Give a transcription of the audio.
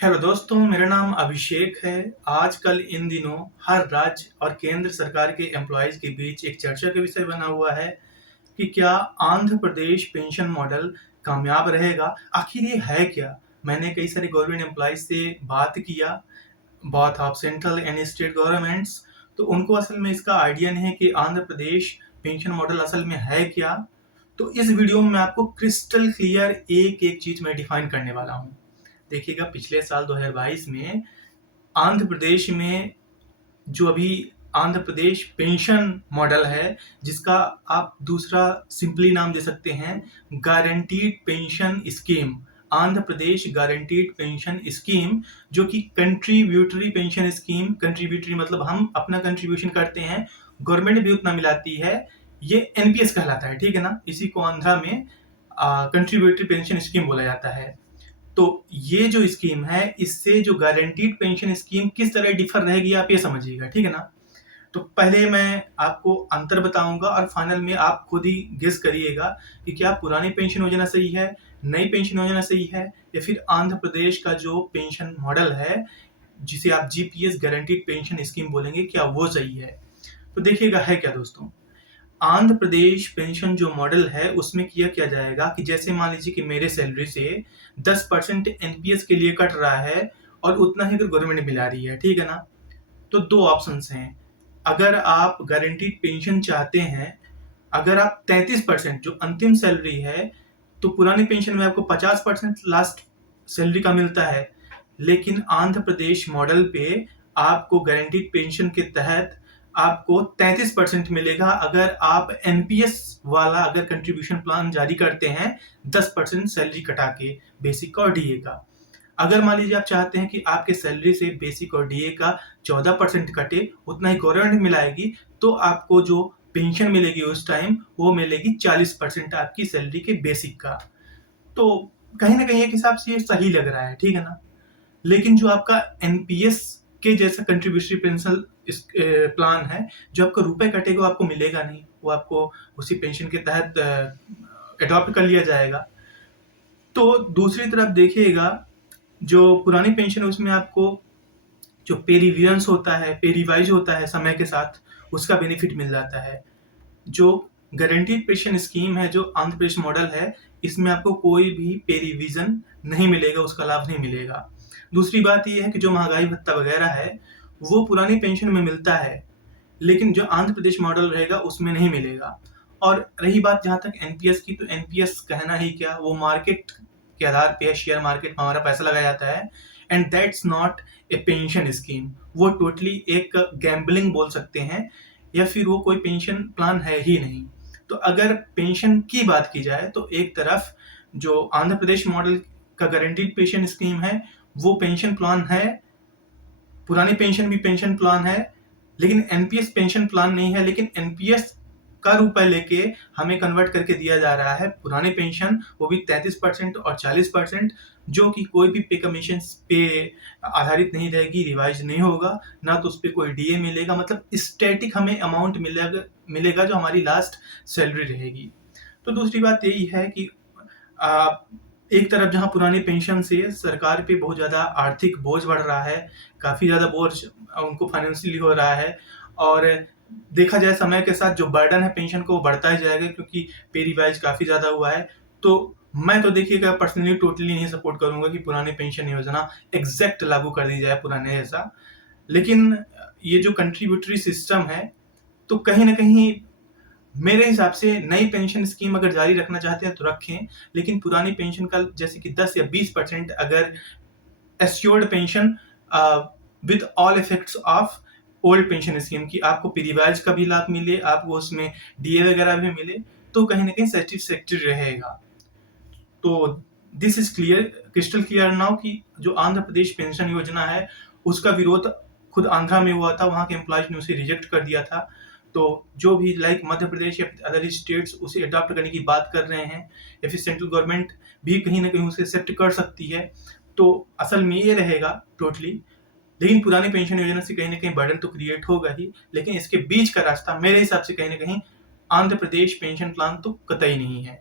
Hello दोस्तों, मेरा नाम अभिषेक है। आजकल इन दिनों हर राज्य और केंद्र सरकार के एम्प्लॉयज के बीच एक चर्चा का विषय बना हुआ है कि क्या आंध्र प्रदेश पेंशन मॉडल कामयाब रहेगा। आखिर ये है क्या? मैंने कई सारे गवर्नमेंट एम्प्लॉयज से बात किया, both of central and state governments. तो उनको असल में इसका आइडिया नहीं है कि आंध्र प्रदेश पेंशन मॉडल असल में है क्या। तो इस वीडियो में मैं आपको क्रिस्टल क्लियर एक एक चीज मैं डिफाइन करने वाला हूँ। देखिएगा, पिछले साल 2022 में आंध्र प्रदेश में जो अभी आंध्र प्रदेश पेंशन मॉडल है, जिसका आप दूसरा सिंपली नाम दे सकते हैं guaranteed pension scheme, Andhra Pradesh guaranteed pension scheme, जो कि कंट्रीब्यूटरी पेंशन स्कीम, कंट्रीब्यूटरी मतलब हम अपना कंट्रीब्यूशन करते हैं, गवर्नमेंट भी उतना मिलाती है, ये एनपीएस कहलाता है। ठीक है ना, इसी को आंध्रा में कंट्रीब्यूटरी पेंशन स्कीम बोला जाता है। तो ये जो स्कीम है, इससे जो गारंटीड पेंशन स्कीम किस तरह डिफर रहेगी आप ये समझिएगा। ठीक है ना, तो पहले मैं आपको अंतर बताऊंगा और फाइनल में आप खुद ही गेस करिएगा कि क्या पुरानी पेंशन योजना सही है, नई पेंशन योजना सही है, या फिर आंध्र प्रदेश का जो पेंशन मॉडल है जिसे आप जीपीएस गारंटीड पेंशन स्कीम बोलेंगे, क्या वो सही है। तो देखिएगा है क्या दोस्तों, आंध्र प्रदेश पेंशन जो मॉडल है उसमें क्या जाएगा कि जैसे मान लीजिए कि मेरे सैलरी से 10% एनपीएस के लिए कट रहा है और उतना ही अगर गवर्नमेंट मिला रही है। ठीक है ना, तो दो ऑप्शंस हैं। अगर आप गारंटीड पेंशन चाहते हैं, अगर आप 33% जो अंतिम सैलरी है, तो पुरानी पेंशन में आपको 50% लास्ट सैलरी का मिलता है, लेकिन आंध्र प्रदेश मॉडल पे आपको गारंटीड पेंशन के तहत आपको 33% मिलेगा अगर आप एनपीएस वाला अगर कंट्रीब्यूशन प्लान जारी करते हैं 10% सैलरी कटा के, बेसिक और डीए का। अगर मान लीजिए आप चाहते हैं कि आपके सैलरी से बेसिक और डीए का 14% कटे, उतना ही गवर्नमेंट मिलाएगी, तो आपको जो पेंशन मिलेगी उस टाइम वो मिलेगी 40% आपकी सैलरी के बेसिक का। तो कहीं ना कहीं एक हिसाब से ये सही लग रहा है। ठीक है ना, लेकिन जो आपका एनपीएस के जैसा कंट्रीब्यूटरी पेंशन प्लान है, जो आपका रुपए कटेगा वो आपको मिलेगा नहीं, वो आपको उसी पेंशन के तहत अडॉप्ट कर लिया जाएगा। तो दूसरी तरफ देखिएगा, जो पुरानी पेंशन है उसमें आपको जो पे रिविजन्स होता है, पे रिवाइज होता है समय के साथ, उसका बेनिफिट मिल जाता है। जो गारंटीड पेंशन स्कीम है, जो आंध्र प्रदेश मॉडल है, इसमें आपको कोई भी पे रिवीजन नहीं मिलेगा, उसका लाभ नहीं मिलेगा। दूसरी बात यह है कि जो महंगाई भत्ता वगैरह है वो पुरानी पेंशन में मिलता है, लेकिन जो आंध्र प्रदेश मॉडल रहेगा उसमें नहीं मिलेगा। और रही बात जहां तक एनपीएस की, तो एनपीएस कहना ही क्या, वो मार्केट के आधार पे, शेयर मार्केट में हमारा पैसा लगाया जाता है, and that's not a pension scheme. वो टोटली एक गैम्बलिंग बोल सकते हैं, या फिर वो कोई पेंशन प्लान है ही नहीं। तो अगर पेंशन की बात की जाए तो एक तरफ जो आंध्र प्रदेश मॉडल का गारंटीड पेंशन स्कीम है वो पेंशन प्लान है, पुरानी पेंशन भी पेंशन प्लान है, लेकिन एनपीएस पेंशन प्लान नहीं है। लेकिन एनपीएस का रुपए लेके हमें कन्वर्ट करके दिया जा रहा है पुरानी पेंशन, वो भी 33% और 40%, जो कि कोई भी पे कमीशन पे आधारित नहीं रहेगी, रिवाइज नहीं होगा, ना तो उस पर कोई डीए मिलेगा, मतलब स्टैटिक हमें अमाउंट मिलेगा जो हमारी लास्ट सैलरी रहेगी। तो दूसरी बात यही है कि एक तरफ जहां पुरानी पेंशन से सरकार पे बहुत ज्यादा आर्थिक बोझ बढ़ रहा है, काफी ज्यादा बोझ उनको फाइनेंशियली हो रहा है, और देखा जाए समय के साथ जो बर्डन है पेंशन को वो बढ़ता ही जाएगा, क्योंकि पे रिवाइज काफी ज्यादा हुआ है। तो मैं तो देखिएगा पर्सनली टोटली नहीं सपोर्ट करूंगा कि पुरानी पेंशन योजना एग्जैक्ट लागू कर दी जाए पुराने जैसा। लेकिन ये जो कंट्रीब्यूटरी सिस्टम है, तो कहीं ना कहीं मेरे हिसाब से नई पेंशन स्कीम अगर जारी रखना चाहते हैं तो रखें, लेकिन पुरानी पेंशन का जैसे कि 10 या 20% अगर assured pension with all effects of old pension scheme की आपको रिवाइज का भी लाभ मिले, आपको उसमें डीए वगैरह भी मिले, तो कहीं ना कहीं सेटिस्फैक्टरी रहेगा। तो this is clear, crystal clear now कि जो आंध्र प्रदेश पेंशन योजना है उसका विरोध खुद आंध्रा में हुआ था, वहां के एम्प्लॉयज ने उसे रिजेक्ट कर दिया था। तो जो भी लाइक मध्य प्रदेश या अदर स्टेट्स उसे अडॉप्ट करने की बात कर रहे हैं, या फिर सेंट्रल गवर्नमेंट भी कहीं ना कहीं उसे एक्सेप्ट कर सकती है, तो असल में ये रहेगा टोटली। लेकिन पुरानी पेंशन योजना से कहीं ना कहीं बर्डन तो क्रिएट होगा ही, लेकिन इसके बीच का रास्ता मेरे हिसाब से कहीं ना कहीं आंध्र प्रदेश पेंशन प्लान तो कतई नहीं है।